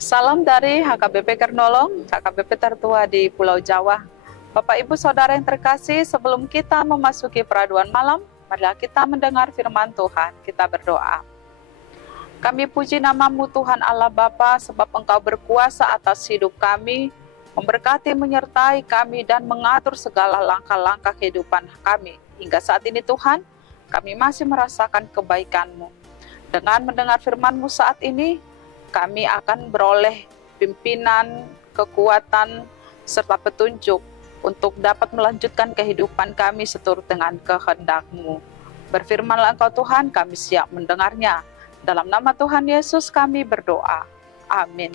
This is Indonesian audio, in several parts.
Salam dari HKBP Kernolong, HKBP tertua di Pulau Jawa. Bapak Ibu Saudara yang terkasih, sebelum kita memasuki peraduan malam, marilah kita mendengar firman Tuhan. Kita berdoa. Kami puji nama-Mu Tuhan Allah Bapa, sebab Engkau berkuasa atas hidup kami, memberkati, menyertai kami, dan mengatur segala langkah-langkah kehidupan kami. Hingga saat ini Tuhan, kami masih merasakan kebaikan-Mu. Dengan mendengar firman-Mu saat ini, kami akan beroleh pimpinan, kekuatan, serta petunjuk untuk dapat melanjutkan kehidupan kami seturut dengan kehendak-Mu. Berfirmanlah Engkau Tuhan, kami siap mendengarnya. Dalam nama Tuhan Yesus kami berdoa. Amin.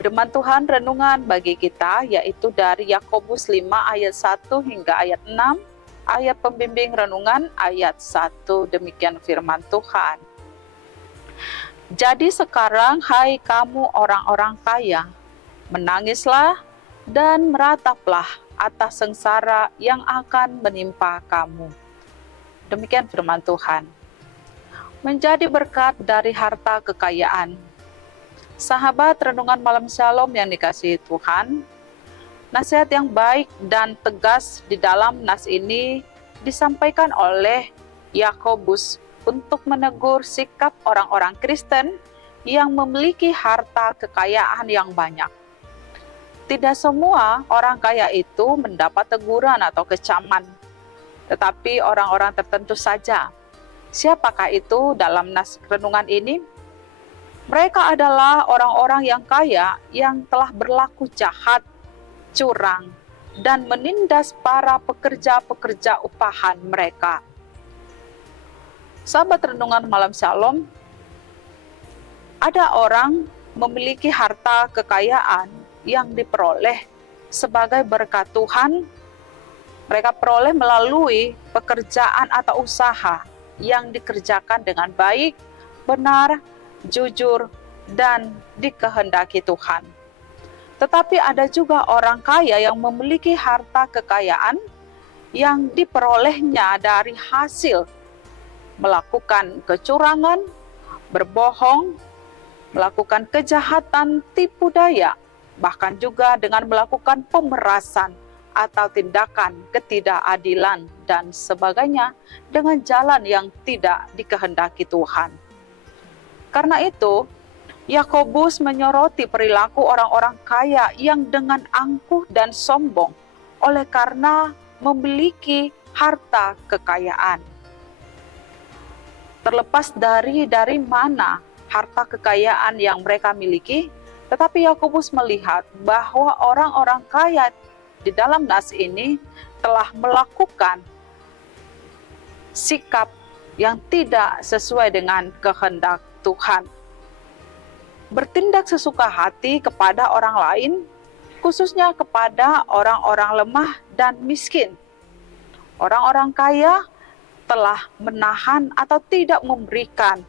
Firman Tuhan renungan bagi kita yaitu dari Yakobus 5 ayat 1 hingga ayat 6, ayat pembimbing renungan ayat 1, demikian firman Tuhan. Jadi sekarang, hai kamu orang-orang kaya, menangislah dan merataplah atas sengsara yang akan menimpa kamu. Demikian firman Tuhan. Menjadi berkat dari harta kekayaan. Sahabat renungan malam shalom yang dikasihi Tuhan, nasihat yang baik dan tegas di dalam nas ini disampaikan oleh Yakobus untuk menegur sikap orang-orang Kristen yang memiliki harta kekayaan yang banyak. Tidak semua orang kaya itu mendapat teguran atau kecaman, tetapi orang-orang tertentu saja. Siapakah itu dalam nas renungan ini? Mereka adalah orang-orang yang kaya yang telah berlaku jahat, curang, dan menindas para pekerja-pekerja upahan mereka. Sahabat renungan malam shalom, ada orang memiliki harta kekayaan yang diperoleh sebagai berkat Tuhan. Mereka peroleh melalui pekerjaan atau usaha yang dikerjakan dengan baik, benar, jujur, dan dikehendaki Tuhan. Tetapi ada juga orang kaya yang memiliki harta kekayaan yang diperolehnya dari hasil melakukan kecurangan, berbohong, melakukan kejahatan, tipu daya, bahkan juga dengan melakukan pemerasan atau tindakan ketidakadilan dan sebagainya dengan jalan yang tidak dikehendaki Tuhan. Karena itu, Yakobus menyoroti perilaku orang-orang kaya yang dengan angkuh dan sombong oleh karena memiliki harta kekayaan. Terlepas dari mana harta kekayaan yang mereka miliki, tetapi Yakobus melihat bahwa orang-orang kaya di dalam nas ini telah melakukan sikap yang tidak sesuai dengan kehendak Tuhan. Bertindak sesuka hati kepada orang lain, khususnya kepada orang-orang lemah dan miskin. Orang-orang kaya telah menahan atau tidak memberikan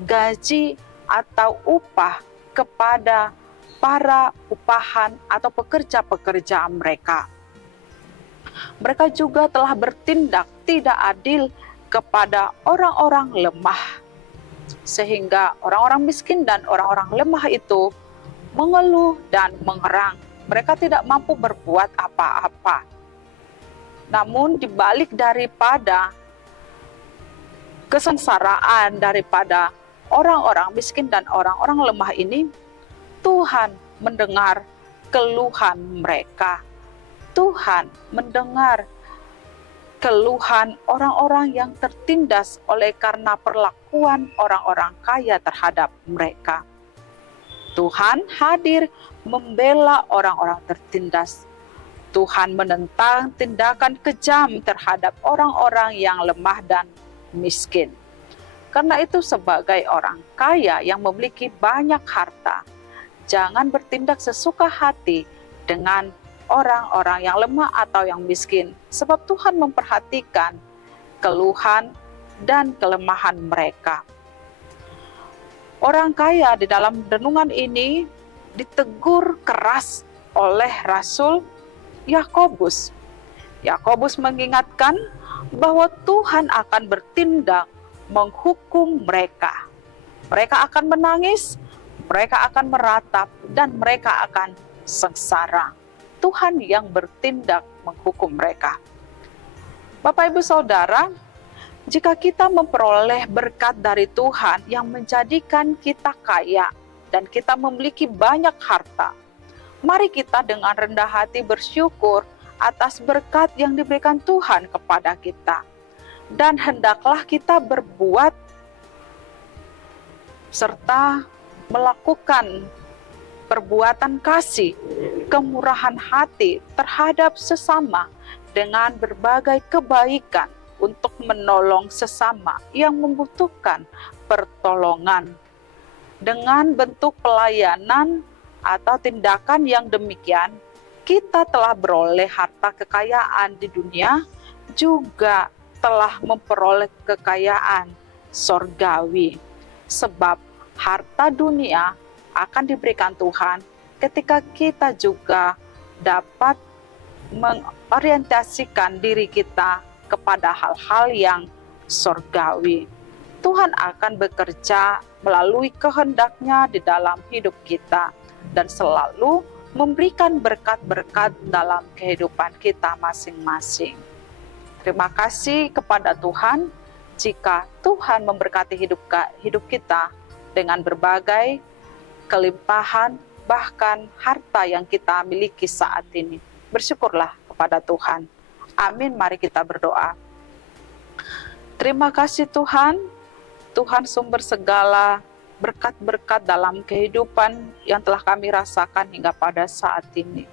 gaji atau upah kepada para upahan atau pekerja-pekerja mereka. Mereka juga telah bertindak tidak adil kepada orang-orang lemah, sehingga orang-orang miskin dan orang-orang lemah itu mengeluh dan mengerang. Mereka tidak mampu berbuat apa-apa. Namun dibalik daripada kesengsaraan daripada orang-orang miskin dan orang-orang lemah ini, Tuhan mendengar keluhan mereka. Tuhan mendengar keluhan orang-orang yang tertindas oleh karena perlakuan orang-orang kaya terhadap mereka. Tuhan hadir membela orang-orang tertindas. Tuhan menentang tindakan kejam terhadap orang-orang yang lemah dan miskin. Karena itu sebagai orang kaya yang memiliki banyak harta, jangan bertindak sesuka hati dengan orang-orang yang lemah atau yang miskin, sebab Tuhan memperhatikan keluhan dan kelemahan mereka. Orang kaya di dalam renungan ini ditegur keras oleh Rasul Yakobus. Yakobus mengingatkan bahwa Tuhan akan bertindak menghukum mereka. Mereka akan menangis, Mereka akan meratap dan mereka akan sengsara. Tuhan yang bertindak menghukum mereka. Bapak, Ibu, Saudara, jika kita memperoleh berkat dari Tuhan yang menjadikan kita kaya dan kita memiliki banyak harta, mari kita dengan rendah hati bersyukur atas berkat yang diberikan Tuhan kepada kita. Dan hendaklah kita berbuat serta melakukan perbuatan kasih, kemurahan hati terhadap sesama dengan berbagai kebaikan untuk menolong sesama yang membutuhkan pertolongan. Dengan bentuk pelayanan atau tindakan yang demikian, kita telah beroleh harta kekayaan di dunia, juga telah memperoleh kekayaan sorgawi. Sebab harta dunia akan diberikan Tuhan ketika kita juga dapat mengorientasikan diri kita kepada hal-hal yang sorgawi. Tuhan akan bekerja melalui kehendak-Nya di dalam hidup kita dan selalu memberikan berkat-berkat dalam kehidupan kita masing-masing. Terima kasih kepada Tuhan jika Tuhan memberkati hidup kita dengan berbagai kelimpahan, bahkan harta yang kita miliki saat ini. Bersyukurlah kepada Tuhan. Amin, mari kita berdoa. Terima kasih Tuhan, Tuhan sumber segala berkat-berkat dalam kehidupan yang telah kami rasakan hingga pada saat ini.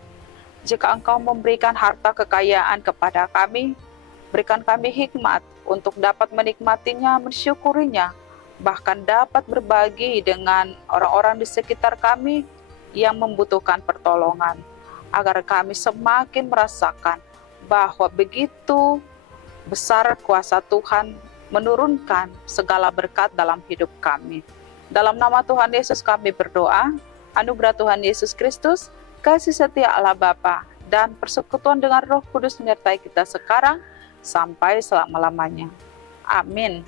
Jika Engkau memberikan harta kekayaan kepada kami, berikan kami hikmat untuk dapat menikmatinya, mensyukurinya, bahkan dapat berbagi dengan orang-orang di sekitar kami yang membutuhkan pertolongan, agar kami semakin merasakan bahwa begitu besar kuasa Tuhan menurunkan segala berkat dalam hidup kami. Dalam nama Tuhan Yesus kami berdoa, anugerah Tuhan Yesus Kristus, kasih setia Allah Bapa, dan persekutuan dengan Roh Kudus menyertai kita sekarang, sampai selama-lamanya. Amin.